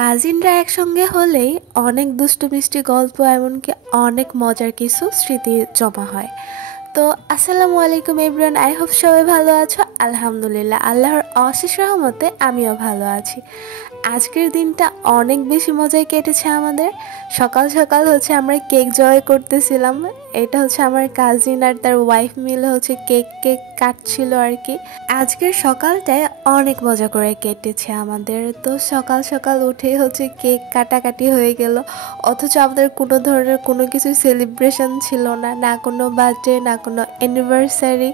কাজিনরা একসঙ্গে হলেই অনেক দুষ্টু মিষ্টি গল্প এমনকি অনেক মজার কিছু স্মৃতি জমা হয়। তো আসসালামু আলাইকুম এভরিওয়ান, আই হোপ সবাই ভালো আছো। আলহামদুলিল্লাহ, আল্লাহর অশেষ রহমতে আমিও ভালো আছি। আজকের দিনটা অনেক বেশি মজায় কেটেছে আমাদের। সকাল সকাল আমরা কেক জয় করতেছিলাম। এটা আমার কাজিন আর তার ওয়াইফ মিলে কেক কেক কাটছিল আর কি। আজকের সকালটায় অনেক মজা করে কেটেছে আমাদের। তো সকাল সকাল উঠে কেক কাটাকাটি হয়ে গেল, অথচ আমাদের কোনো ধরনের কোনো কিছু সেলিব্রেশন ছিল না, না কোনো বার্থডে না কোনো অ্যানিভার্সারি,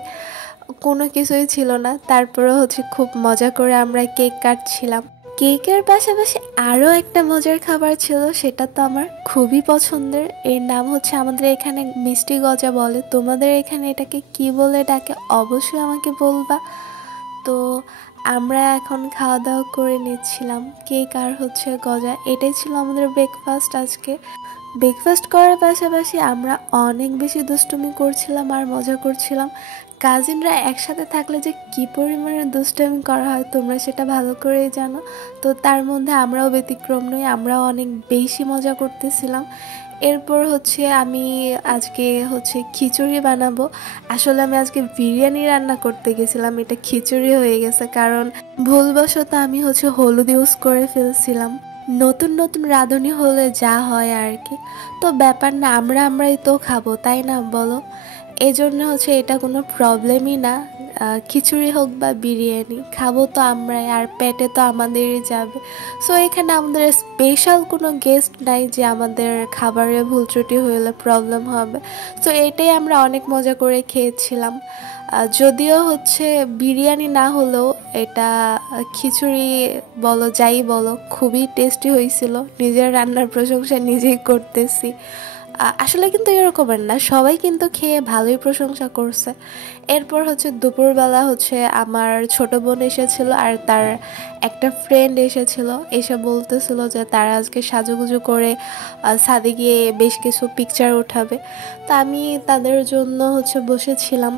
কোনো কিছুই ছিল না। তারপরে খুব মজা করে আমরা কেক কাটছিলাম। কেকের পাশাপাশি আরও একটা মজার খাবার ছিল, সেটা তো আমার খুবই পছন্দের। এর নাম আমাদের এখানে মিষ্টি গজা বলে। তোমাদের এখানে এটাকে কি বলে ডাকে অবশ্যই আমাকে বলবা। তো আমরা এখন খাওয়া দাওয়া করে নিচ্ছিলাম কেক আর গজা। এটাই ছিল আমাদের ব্রেকফাস্ট আজকে। ব্রেকফাস্ট করার পাশাপাশি আমরা অনেক বেশি দুষ্টুমি করছিলাম আর মজা করছিলাম। কাজিনরা একসাথে থাকলে যে কী পরিমাণে দুষ্টুমি করা হয় তোমরা সেটা ভালো করেই জানো। তো তার মধ্যে আমরাও ব্যতিক্রম নই, আমরাও অনেক বেশি মজা করতেছিলাম। এরপর আমি আজকে খিচুড়ি বানাবো। আসলে আমি আজকে বিরিয়ানি রান্না করতে গেছিলাম, এটা খিচুড়ি হয়ে গেছে, কারণ ভুলবশত আমি হলুদ ইউজ করে ফেলছিলাম। নতুন নতুন রাঁধুনি হলে যা হয় আর কি। তো ব্যাপার না, আমরাই তো খাবো, তাই না বলো? এই জন্য এটা কোনো প্রবলেমই না। খিচুড়ি হোক বা বিরিয়ানি, খাবো তো আমরাই, আর পেটে তো আমাদেরই যাবে। সো এখানে আমাদের স্পেশাল কোনো গেস্ট নাই যে আমাদের খাবারে ভুল ত্রুটি হলে প্রবলেম হবে। সো এটাই আমরা অনেক মজা করে খেয়েছিলাম। যদিও বিরিয়ানি না হলেও এটা খিচুড়ি বলো যাই বলো খুবই টেস্টি হয়েছিল। নিজের রান্নার প্রশংসা নিজেই করতেছি। আসলে কিন্তু এরকমের না, সবাই কিন্তু খেয়ে ভালোই প্রশংসা করছে। এরপর দুপুরবেলা আমার ছোট বোন এসেছিল আর তার একটা ফ্রেন্ড এসেছিল। এসে বলতেছিল যে তারা আজকে সাজুগুজু করে ছাদে গিয়ে বেশ কিছু পিকচার উঠাবে। তা আমি তাদের জন্য বসেছিলাম,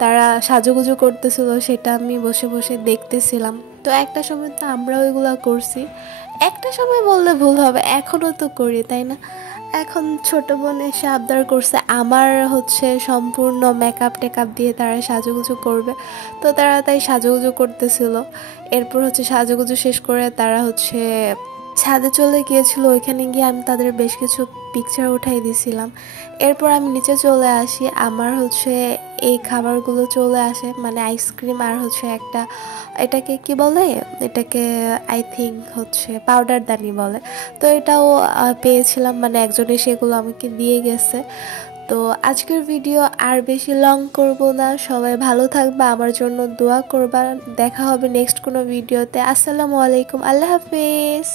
তারা সাজুগুজু করতেছিল, সেটা আমি বসে বসে দেখতেছিলাম। তো একটা সময় তো আমরা ওইগুলো করছি, একটা সময় বললে ভুল হবে, এখনও তো করি, তাই না? এখন ছোট বোন এসে আবদার করছে আমার সম্পূর্ণ মেকআপ টেকআপ দিয়ে তারা সাজুগুজু করবে। তো তারা তাই সাজুগুজু করতেছিল। এরপর সাজুগুজু শেষ করে তারা ছাদে চলে গিয়েছিল। ওইখানে গিয়ে আমি তাদের বেশ কিছু পিকচার উঠাই দিছিলাম। এরপর আমি নিচে চলে আসি, আমার এই খাবারগুলো চলে আসে, মানে আইসক্রিম আর একটা, এটাকে কি বলে, এটাকে আই থিঙ্ক পাউডার দানি বলে। তো এটাও পেয়েছিলাম, মানে একজনে সেগুলো আমাকে দিয়ে গেছে। তো আজকের ভিডিও আর বেশি লং করব না, সবাই ভালো থাকবা, আমার জন্য দোয়া করবা। দেখা হবে নেক্সট কোনো ভিডিওতে। আসসালামু আলাইকুম, আল্লাহ হাফেজ।